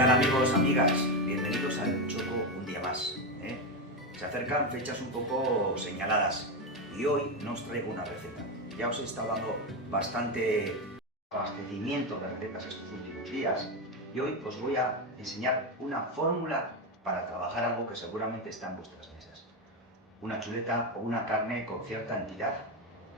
tal amigos, amigas? Bienvenidos al Choco un día más. Se acercan fechas un poco señaladas y hoy no os traigo una receta. Ya os he estado dando bastante abastecimiento de recetas estos últimos días y hoy os voy a enseñar una fórmula para trabajar algo que seguramente está en vuestras mesas. Una chuleta o una carne con cierta entidad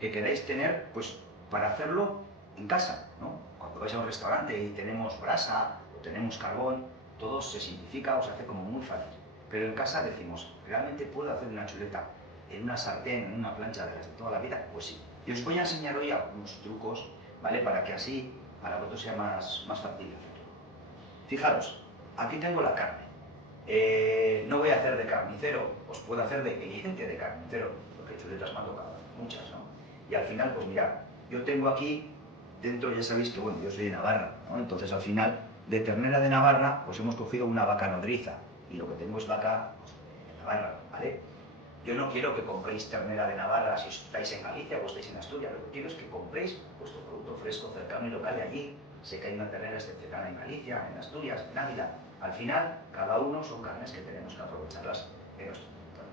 que queráis tener pues para hacerlo en casa, ¿no? Cuando vais a un restaurante y tenemos brasa o tenemos carbón, todo se simplifica o se hace como muy fácil. Pero en casa decimos, ¿realmente puedo hacer una chuleta en una sartén, en una plancha de las de toda la vida? Pues sí. Y os voy a enseñar hoy algunos trucos, ¿vale? Para que así para vosotros sea más fácil hacerlo. Fijaros, aquí tengo la carne. No voy a hacer de carnicero, os puedo hacer de cliente de carnicero, porque chuletas me ha tocado muchas, ¿no? Y al final, pues mirad, yo tengo aquí, dentro ya sabéis que, bueno, yo soy de Navarra, ¿no? Entonces al final, de ternera de Navarra, pues hemos cogido una vaca nodriza, y lo que tengo es vaca pues, de Navarra, ¿vale? Yo no quiero que compréis ternera de Navarra si estáis en Galicia o estáis en Asturias, lo que quiero es que compréis vuestro producto fresco, cercano y local de allí. Sé que hay una ternera excepcional en Galicia, en Asturias, en Ávila. Al final, cada uno son carnes que tenemos que aprovecharlas en nuestro territorio.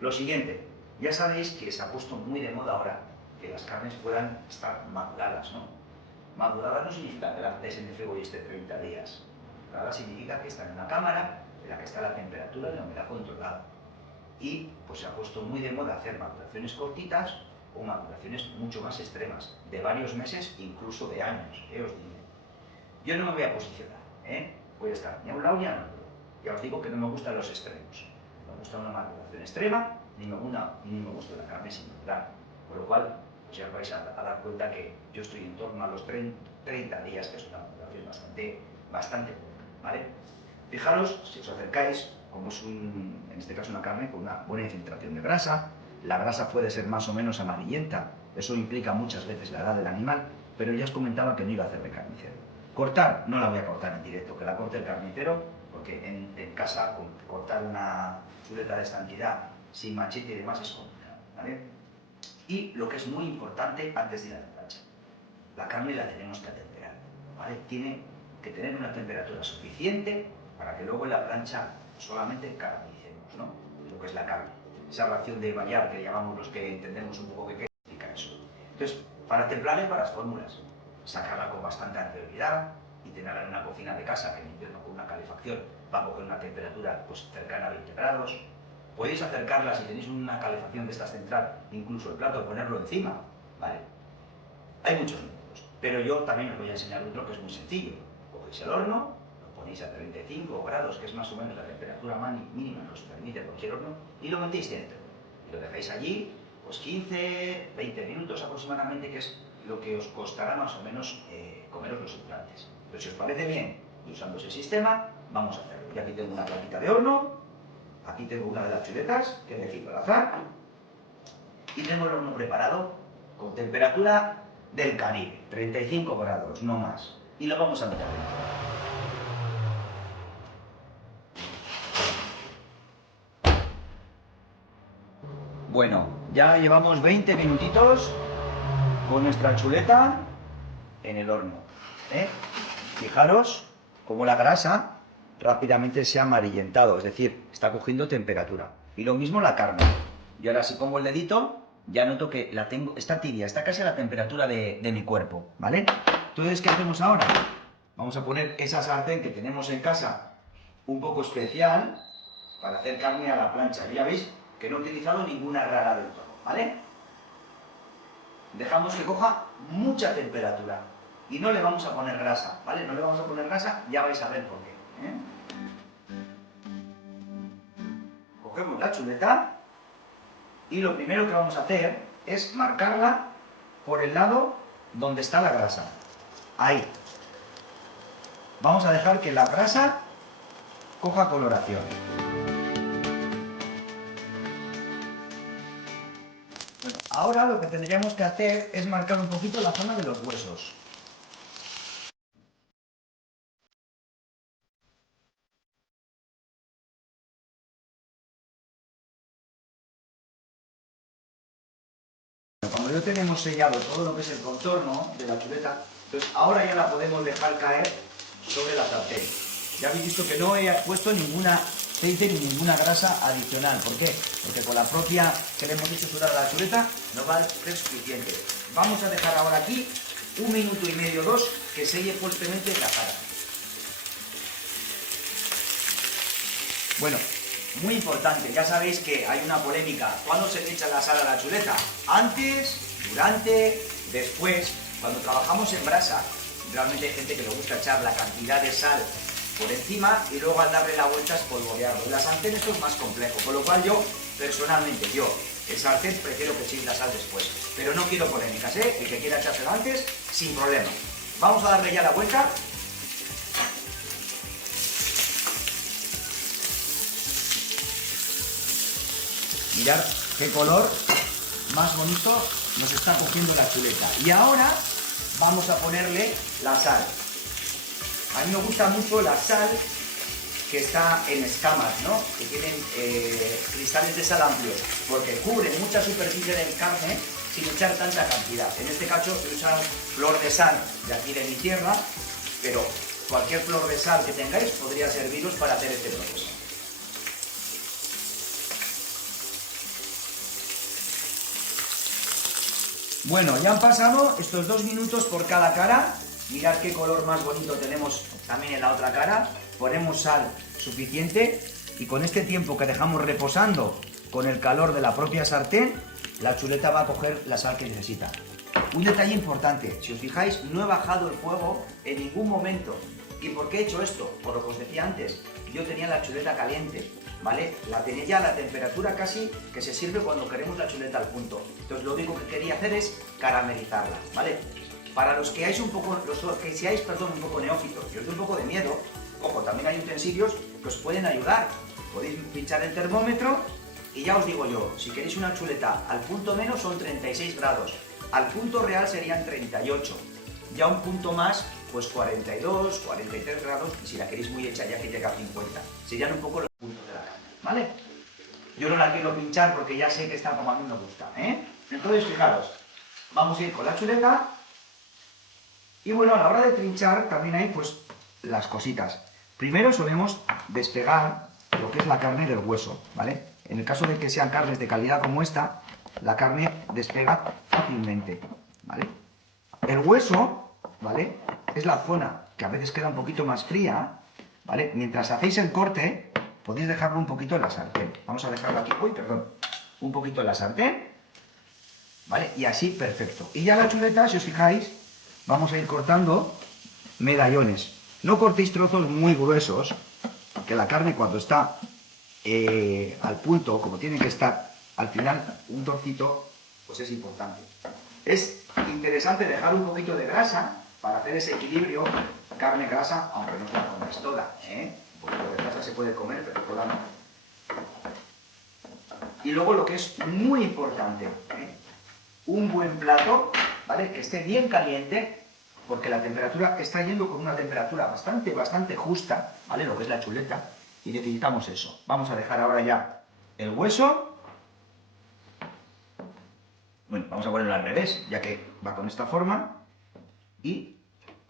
Lo siguiente, ya sabéis que se ha puesto muy de moda ahora que las carnes puedan estar maduradas, ¿no? Maduradas no significa que las deis en el fuego y esté 30 días. Madurada significa que está en una cámara en la que está la temperatura y la humedad controlada. Y pues se ha puesto muy de moda hacer maduraciones cortitas o maduraciones mucho más extremas, de varios meses, incluso de años, os digo. Yo no me voy a posicionar, voy a estar ni a un lado ni a otro. Ya os digo que no me gustan los extremos. No me gusta una maduración extrema, ni me gusta la carne sin madurar. Con lo cual, pues ya vais a dar cuenta que yo estoy en torno a los 30 días, que es una maduración bastante buena, ¿vale? Fijaros, si os acercáis, como es en este caso una carne con una buena infiltración de grasa, la grasa puede ser más o menos amarillenta, eso implica muchas veces la edad del animal, pero ya os comentaba que no iba a hacer de carnicero. Cortar, no la voy a cortar en directo, que la corte el carnicero, porque en casa cortar una chuleta de esta entidad sin machete y demás es complicado, ¿vale? Y lo que es muy importante antes de ir a la plancha, la carne la tenemos que atemperar, ¿vale? Tiene que tener una temperatura suficiente para que luego en la plancha solamente caramelicemos, ¿no? Lo que es la carne. Esa ración de Maillard que llamamos los que entendemos un poco qué significa eso. Entonces, para templar hay varias fórmulas. Sacarla con bastante anterioridad y tenerla en una cocina de casa que en invierno con una calefacción va a coger una temperatura pues, cercana a 20 grados. Podéis acercarla si tenéis una calefacción de estas central, incluso el plato, ponerlo encima, ¿vale? Hay muchos métodos, pero yo también os voy a enseñar otro que es muy sencillo. Cogéis el horno, lo ponéis a 35 grados, que es más o menos la temperatura mínima que os permite cualquier horno, y lo metéis dentro. Y lo dejáis allí, pues 15, 20 minutos aproximadamente, que es lo que os costará más o menos comeros los entrantes. Pero si os parece bien, y usando ese sistema, vamos a hacerlo. Y aquí tengo una plaquita de horno, aquí tengo una de las chuletas, que he elegido al azar, y tengo el horno preparado con temperatura del Caribe, 35 grados, no más. Y lo vamos a meter dentro. Bueno, ya llevamos 20 minutitos con nuestra chuleta en el horno. Fijaros cómo la grasa rápidamente se ha amarillentado, es decir, está cogiendo temperatura. Y lo mismo la carne. Y ahora si pongo el dedito, ya noto que la tengo, está tibia, está casi a la temperatura de mi cuerpo, ¿vale? Entonces, ¿qué hacemos ahora? Vamos a poner esa sartén que tenemos en casa, un poco especial, para hacer carne a la plancha. Y ya veis que no he utilizado ninguna rara del todo, ¿vale? Dejamos que coja mucha temperatura y no le vamos a poner grasa, ¿vale? No le vamos a poner grasa, ya vais a ver por qué. Cogemos la chuleta y lo primero que vamos a hacer es marcarla por el lado donde está la grasa. Ahí. Vamos a dejar que la grasa coja coloración. Bueno, ahora lo que tendríamos que hacer es marcar un poquito la zona de los huesos. Cuando ya tenemos sellado todo lo que es el contorno de la chuleta, pues ahora ya la podemos dejar caer sobre la sartén. Ya habéis visto que no he puesto ninguna aceite ni ninguna grasa adicional. ¿Por qué? Porque con la propia que le hemos hecho sudar a la chuleta nos va a ser suficiente. Vamos a dejar ahora aquí 1 minuto y medio, 2, que selle fuertemente la cara. Bueno, muy importante, ya sabéis que hay una polémica. ¿Cuándo se le echa la sal a la chuleta? ¿Antes? ¿Durante? ¿Después? Cuando trabajamos en brasa, realmente hay gente que le gusta echar la cantidad de sal por encima y luego al darle la vuelta espolvorearlo. En la sartén esto es más complejo, con lo cual yo, personalmente, el sartén prefiero que echéis la sal después. Pero no quiero polémicas, ¿eh? El que quiera echárselo antes, sin problema. Vamos a darle ya la vuelta. Mirad qué color más bonito nos está cogiendo la chuleta. Y ahora vamos a ponerle la sal. A mí me gusta mucho la sal que está en escamas, ¿no? Que tienen cristales de sal amplios, porque cubren mucha superficie de carne sin echar tanta cantidad. En este caso he usado flor de sal de aquí de mi tierra, pero cualquier flor de sal que tengáis podría serviros para hacer este proceso. Bueno, ya han pasado estos 2 minutos por cada cara. Mirad qué color más bonito tenemos también en la otra cara. Ponemos sal suficiente y con este tiempo que dejamos reposando con el calor de la propia sartén, la chuleta va a coger la sal que necesita. Un detalle importante, si os fijáis, no he bajado el fuego en ningún momento. ¿Y por qué he hecho esto? Por lo que os decía antes, yo tenía la chuleta caliente, ¿vale? La tenía ya a la temperatura casi que se sirve cuando queremos la chuleta al punto. Entonces lo único que quería hacer es caramelizarla, ¿vale? Para los que seáis un poco neófitos y os dé un poco de miedo, ojo, también hay utensilios que os pueden ayudar. Podéis pinchar el termómetro y ya os digo yo, si queréis una chuleta al punto menos son 36 grados, al punto real serían 38, ya un punto más pues 42, 43 grados, y si la queréis muy hecha ya que llega a 50, serían un poco los puntos de la carne, ¿vale? Yo no la quiero pinchar porque ya sé que está como a mí me gusta, ¿eh? Entonces fijaros, vamos a ir con la chuleta. Y bueno, a la hora de trinchar también hay pues las cositas. Primero solemos despegar lo que es la carne del hueso, ¿vale? En el caso de que sean carnes de calidad como esta, la carne despega fácilmente, ¿vale? El hueso, ¿vale? Es la zona que a veces queda un poquito más fría, ¿vale? Mientras hacéis el corte, podéis dejarlo un poquito en la sartén. Vamos a dejarlo aquí, un poquito en la sartén, ¿vale? Y así, perfecto. Y ya la chuleta, si os fijáis, vamos a ir cortando medallones. No cortéis trozos muy gruesos, porque la carne cuando está al punto, como tiene que estar, al final un trocito, pues es importante. Es interesante dejar un poquito de grasa para hacer ese equilibrio carne-grasa, aunque no la comáis toda, ¿eh? Un poquito de grasa se puede comer, pero toda no. Y luego lo que es muy importante, ¿eh? Un buen plato, ¿vale? Que esté bien caliente, porque la temperatura está yendo con una temperatura bastante justa, ¿vale? Lo que es la chuleta, y necesitamos eso. Vamos a dejar ahora ya el hueso. Bueno, vamos a ponerlo al revés, ya que va con esta forma, y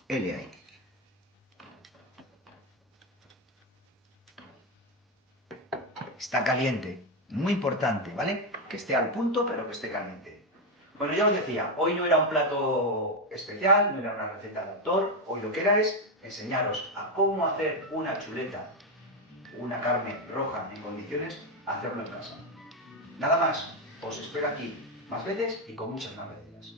ele ahí. Está caliente, muy importante, ¿vale? Que esté al punto, pero que esté caliente. Bueno, ya os decía, hoy no era un plato especial, no era una receta de autor, hoy lo que era es enseñaros a cómo hacer una chuleta, una carne roja en condiciones, hacerlo en casa. Nada más, os espero aquí más veces y con muchas más recetas.